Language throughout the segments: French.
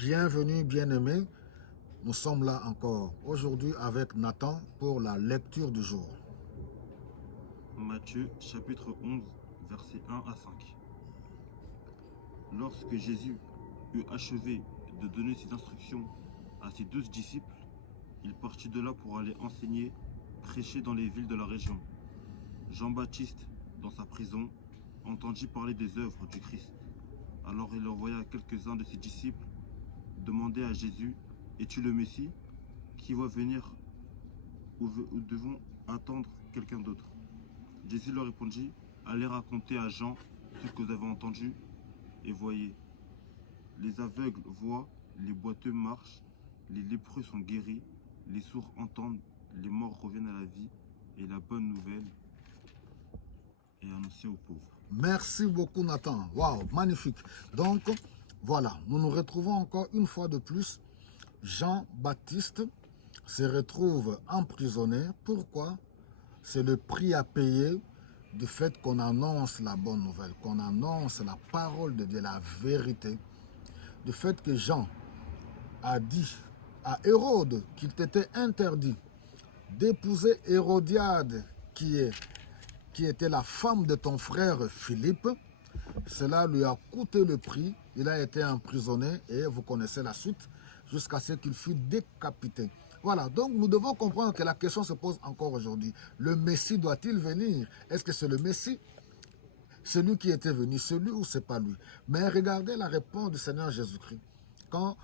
Bienvenue, bien-aimés. Nous sommes là encore aujourd'hui avec Nathan pour la lecture du jour. Matthieu chapitre 11, versets 1 à 5. Lorsque Jésus eut achevé de donner ses instructions à ses 12 disciples, il partit de là pour aller enseigner, prêcher dans les villes de la région. Jean-Baptiste, dans sa prison, entendit parler des œuvres du Christ. Alors il envoya quelques-uns de ses disciples demander à Jésus, « Es-tu le Messie? Qui va venir ou devons attendre quelqu'un d'autre ?» Jésus leur répondit, « Allez raconter à Jean ce que vous avez entendu et voyez. Les aveugles voient, les boiteux marchent, les lépreux sont guéris, les sourds entendent, les morts reviennent à la vie, et la bonne nouvelle est annoncée aux pauvres. » Merci beaucoup, Nathan. Waouh, magnifique. Donc, voilà, nous nous retrouvons encore une fois de plus. Jean-Baptiste se retrouve emprisonné. Pourquoi? C'est le prix à payer du fait qu'on annonce la bonne nouvelle, qu'on annonce la parole de Dieu, la vérité. Du fait que Jean a dit à Hérode qu'il était interdit d'épouser Hérodiade, qui était la femme de ton frère Philippe. Cela lui a coûté le prix. Il a été emprisonné et vous connaissez la suite jusqu'à ce qu'il fût décapité. Voilà, donc nous devons comprendre que la question se pose encore aujourd'hui. Le Messie doit-il venir? Est-ce que c'est le Messie? Celui qui était venu, celui ou c'est pas lui? Mais regardez la réponse du Seigneur Jésus-Christ. Quand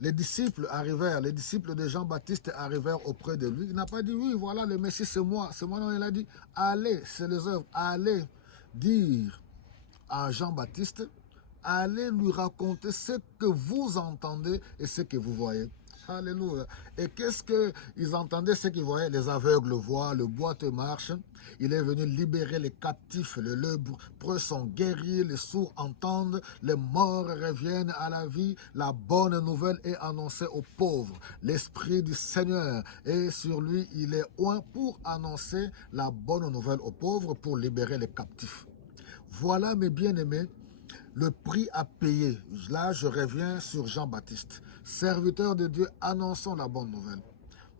les disciples arrivèrent, les disciples de Jean-Baptiste arrivèrent auprès de lui, il n'a pas dit, oui, voilà, le Messie, c'est moi. Non, il a dit, allez, c'est les œuvres, allez dire à Jean-Baptiste, allez lui raconter ce que vous entendez et ce que vous voyez. Alléluia. Et qu'est-ce qu'ils entendaient, ce qu'ils voyaient? Les aveugles voient, le boiteux marche. Il est venu libérer les captifs, les lépreux sont guéris, les sourds entendent, les morts reviennent à la vie. La bonne nouvelle est annoncée aux pauvres. L'Esprit du Seigneur est sur lui, il est oint pour annoncer la bonne nouvelle aux pauvres, pour libérer les captifs. Voilà, mes bien-aimés, le prix à payer. Là, je reviens sur Jean-Baptiste. Serviteur de Dieu, annonçons la bonne nouvelle.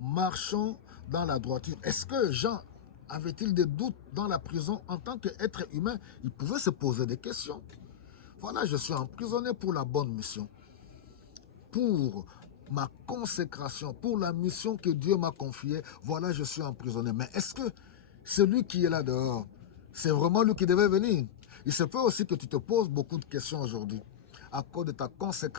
Marchons dans la droiture. Est-ce que Jean avait-il des doutes dans la prison en tant qu'être humain? Il pouvait se poser des questions. Voilà, je suis emprisonné pour la bonne mission. Pour ma consécration, pour la mission que Dieu m'a confiée. Voilà, je suis emprisonné. Mais est-ce que celui qui est là dehors, c'est vraiment lui qui devait venir? Il se peut aussi que tu te poses beaucoup de questions aujourd'hui à cause de ta consécration.